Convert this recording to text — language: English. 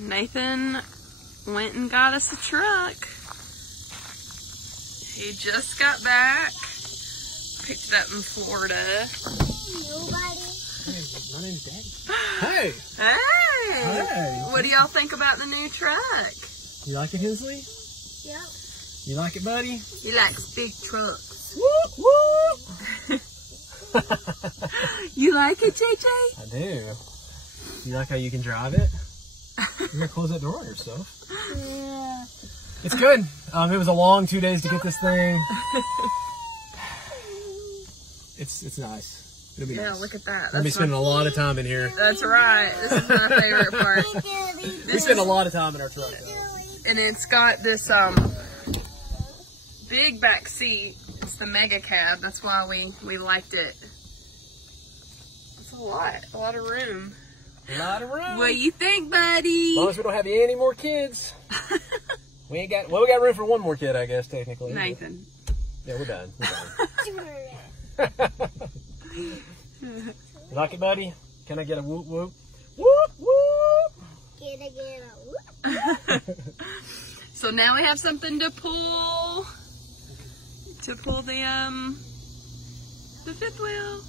Nathan went and got us a truck. He just got back. Picked it up in Florida. Nobody. Hey, my name's Daddy. Hey! Hey! Hey! What do y'all think about the new truck? You like it, Hensley? Yep. You like it, buddy? He likes big trucks. Whoop, whoop! You like it, JJ? I do. You like how you can drive it? You're gonna close that door on yourself. Yeah. It's good. It was a long 2 days to get this thing. It's nice. It'll be Yeah, nice. look at that. We'll be spending a lot of time in here. That's right. This is my favorite part. We spend a lot of time in our truck. And it's got this big back seat. It's the mega cab. That's why we liked it. It's a lot of room. A lot of room. What do you think, buddy? As long as we don't have any more kids. We got room for one more kid, I guess, technically. Nathan. Yeah, we're done. You like it, buddy? Can I get a whoop whoop? Whoop whoop! Get a whoop. So now we have something to pull the fifth wheel.